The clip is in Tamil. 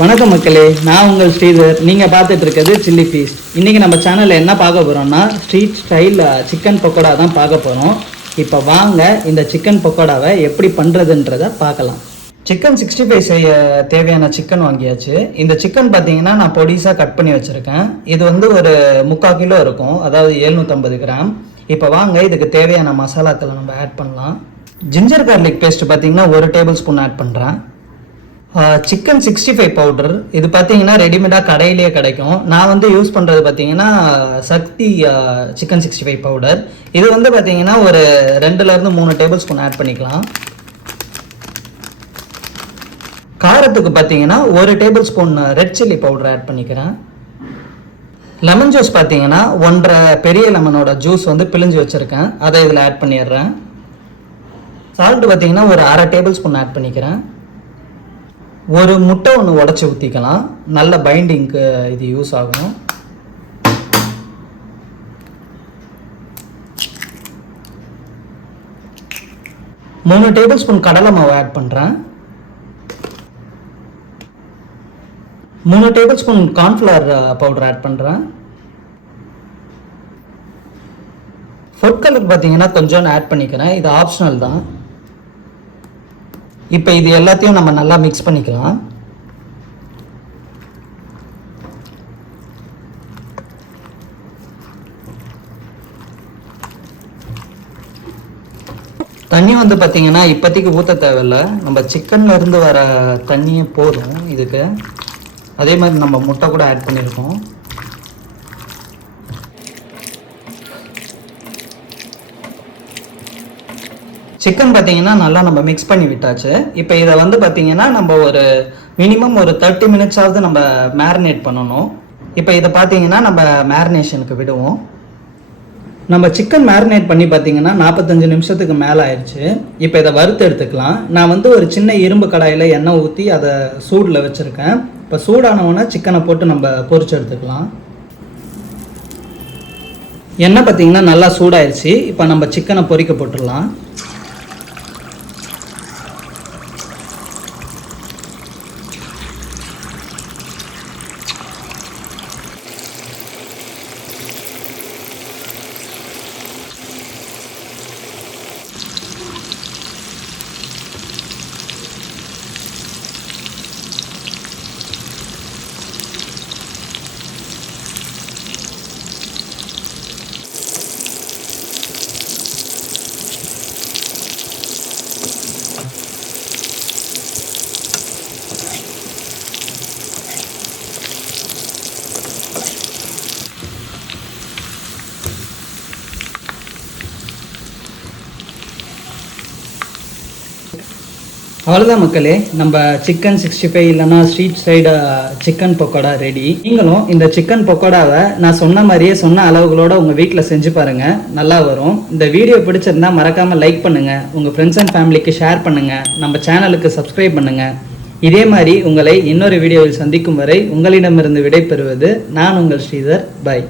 வணக்கம் மக்களே, நான் உங்கள் ஸ்ரீதர். நீங்கள் பார்த்துட்டு இருக்கிறது சில்லி பீஸ். இன்றைக்கி நம்ம சேனலில் என்ன பார்க்க போகிறோம்னா ஸ்ட்ரீட் ஸ்டைல் சிக்கன் பக்கோடா தான் பார்க்க போகிறோம். இப்போ வாங்க இந்த சிக்கன் பக்கோடாவை எப்படி பண்ணுறதுன்றதை பார்க்கலாம். சிக்கன் 65 செய்ய தேவையான சிக்கன் வாங்கியாச்சு. இந்த சிக்கன் பார்த்தீங்கன்னா நான் பொடிசாக கட் பண்ணி வச்சுருக்கேன். இது வந்து ஒரு 3/4 கிலோ இருக்கும், அதாவது 750 கிராம். இப்போ வாங்க இதுக்கு தேவையான மசாலாக்களை நம்ம ஆட் பண்ணலாம். ஜிஞ்சர் கார்லிக் பேஸ்ட் பார்த்தீங்கன்னா 1 டேபிள் ஸ்பூன் ஆட் பண்ணுறேன். சிக்கன் 65 பவுடர், இது பார்த்தீங்கன்னா ரெடிமேடாக கடையிலேயே கிடைக்கும். நான் வந்து யூஸ் பண்ணுறது பார்த்தீங்கன்னா சக்தி சிக்கன் 65 பவுடர். இது வந்து பார்த்தீங்கன்னா ஒரு 2லேருந்து 3 டேபிள் ஸ்பூன் ஆட் பண்ணிக்கலாம். காரத்துக்கு பார்த்தீங்கன்னா 1 tablespoon red chilli powder add பண்ணிக்கிறேன். லெமன் ஜூஸ் பார்த்தீங்கன்னா 1.5 பெரிய லெமனோட ஜூஸ் வந்து பிழிஞ்சு வச்சுருக்கேன், அதை இதில் ஆட் பண்ணிடுறேன். சால்ட் பார்த்தீங்கன்னா ஒரு 1/2 டேபிள் ஸ்பூன் ஆட் பண்ணிக்கிறேன். ஒரு முட்டை ஒன்று உடச்சி ஊற்றிக்கலாம், நல்ல பைண்டிங்க்கு இது யூஸ் ஆகும். மூணு டேபிள் ஸ்பூன் கடலை மாவு ஆட் பண்ணுறேன். 3 tablespoon cornflour powder add பண்ணுறேன். ஃபுட் கலர் பார்த்தீங்கன்னா கொஞ்சம் ஆட் பண்ணிக்கிறேன், இது ஆப்ஷனல் தான். இப்போ இது எல்லாத்தையும் நம்ம நல்லா மிக்ஸ் பண்ணிக்கலாம். தண்ணி வந்து பார்த்தீங்கன்னா இப்போதைக்கு ஊற்ற தேவையில்லை, நம்ம சிக்கன்ல இருந்து வர தண்ணியே போதும் இதுக்கு. அதே மாதிரி நம்ம முட்டை கூட ஆட் பண்ணியிருக்கோம். சிக்கன் பார்த்தீங்கன்னா நல்லா நம்ம மிக்ஸ் பண்ணி விட்டாச்சு. இப்போ இதை வந்து பார்த்தீங்கன்னா நம்ம ஒரு மினிமம் ஒரு 30 மினிட்ஸாவது நம்ம மேரினேட் பண்ணணும். இப்போ இதை பார்த்தீங்கன்னா நம்ம மேரினேஷனுக்கு விடுவோம். நம்ம சிக்கன் மேரினேட் பண்ணி பார்த்தீங்கன்னா 45 நிமிஷத்துக்கு மேலே ஆயிடுச்சு. இப்போ இதை வறுத்து எடுத்துக்கலாம். நான் வந்து ஒரு சின்ன இரும்பு கடாயில் எண்ணெய் ஊற்றி அதை சூடில் வச்சுருக்கேன். இப்போ சூடானவுடனே சிக்கனை போட்டு நம்ம பொரிச்சு எடுத்துக்கலாம். எண்ணெய் பார்த்தீங்கன்னா நல்லா சூடாயிடுச்சு. இப்போ நம்ம சிக்கனை பொரிக்க போட்டுடலாம். அவ்வளோதான் மக்களே, நம்ம சிக்கன் 65 இல்லைனா street side chicken pakoda ready. நீங்களும் இந்த சிக்கன் பக்கோடாவை நான் சொன்ன மாதிரியே சொன்ன அளவுகளோட உங்கள் வீட்டில் செஞ்சு பாருங்கள், நல்லா வரும். இந்த வீடியோ பிடிச்சிருந்தா மறக்காமல் லைக் பண்ணுங்கள், உங்கள் ஃப்ரெண்ட்ஸ் அண்ட் ஃபேமிலிக்கு ஷேர் பண்ணுங்கள், நம்ம சேனலுக்கு சப்ஸ்கிரைப் பண்ணுங்கள். இதே மாதிரி உங்களை இன்னொரு வீடியோவில் சந்திக்கும் வரை உங்களிடமிருந்து விடைபெறுவது நான் உங்கள் ஸ்ரீதர். பை.